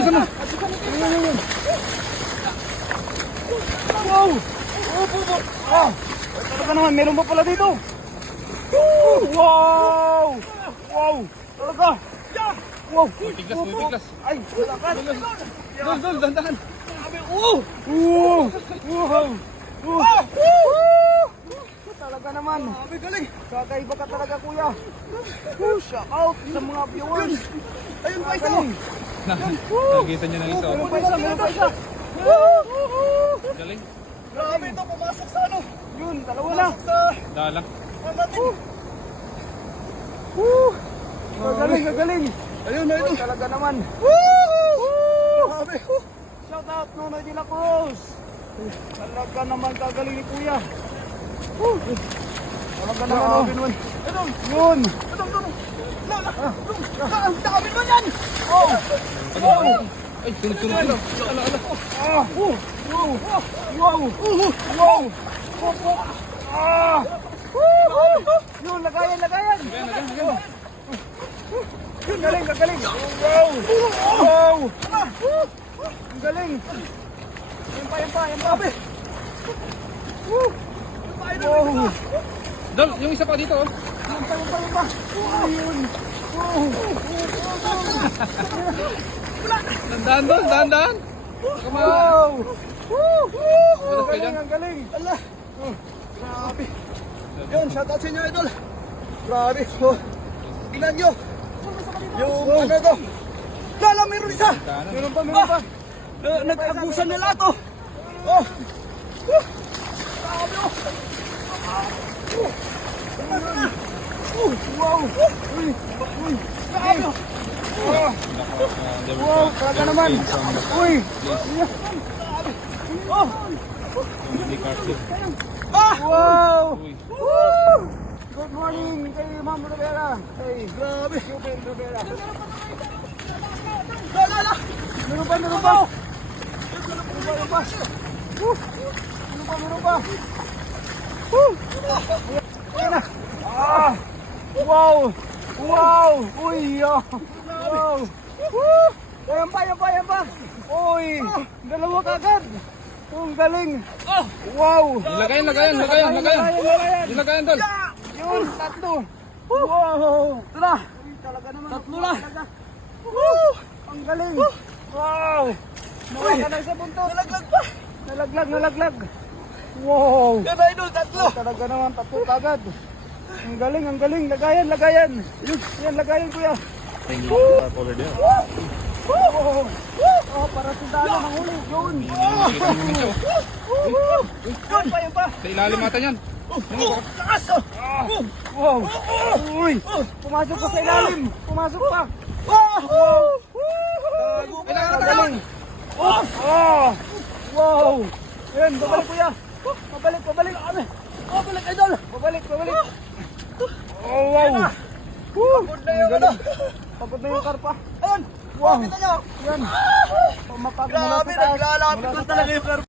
Bilisan mo. Wow! Talaga naman, meron pa pala dito. Wow! Wow! Talaga! Wow! Tiglas, tiglas. Ay, talaga! Dol, dandahan. Wow! Wow! Talaga naman. Galing. Kakaiba ka talaga, kuya. Shout out sa mga viewers. Ayun pa isa. Nakita niyo na isa. Meron pa isa, meron pa isa. Galing. Grabe ito, pumasok sa ano. Yun, dalawa na. Dala. Gagaling, gagaling. Ayun na ito. Talaga naman. Grabe. Shout out, Nonoy de la Cruz. Talaga naman kagaling ni kuya. Talaga naman, oh. Yun. Ang dami mo yan. Ay, sunod-sunod. Wow. Yun, lagayan. Yun, galing. Wow. Ang galing. Yan pa. Wow. Dol, yung isa pa dito. Oh. Yan pa. Ayun. Dandahan, Dol, dandahan. Wow. Galing, Ang galing. Ala. Grabe. Yun, shoutout sa inyo, idol. Grabe. Oh. Tingnan nyo. Yung ano ito. Lala, meron isa. Meron pa. Nag-abusan na lahat, oh. Oh. Grabe, oh. Wow. Grabe. Wow, talaga naman. Uy. Wow. Good morning kay Ma'am Rivera. Hey, Grabe. Ruben Rivera. Lala. Meron pa. Meron pa. Ayan na. Wow. Uy. Wow. Ayan pa. Uy. Dalawa kagad. Ang galing. Wow. Lagayan. Yung lagayan, Dol. Yun, tatlo. Wow. Tara. Talaga naman. Tatlo na. Ang galing. Wow. Nawala na sa buntot. Nalaglag. Wow. Yan, idol, tatlo. Talaga naman, tatlo kagad. Ang galing. Lagayan. Yan, lagayan kuya. Oh, para sa dalo ng huli. Yun. Yan pa. Sa ilalim ata yan. Lakas, oh. Wow. Uy. Pumasok pa sa ilalim. Pumasok pa. Galing. Wow. Yan, babalik kuya. Babalik. Balik, idol. Babalik. Oh, wow. Pagod na yung ano. Pagod na yung karpa. Ayun. Wow. Kita nyo. Yan. Pumapag mula Grabe, sa taas. naglalapit Mula na sa talaga taas. yung karpa.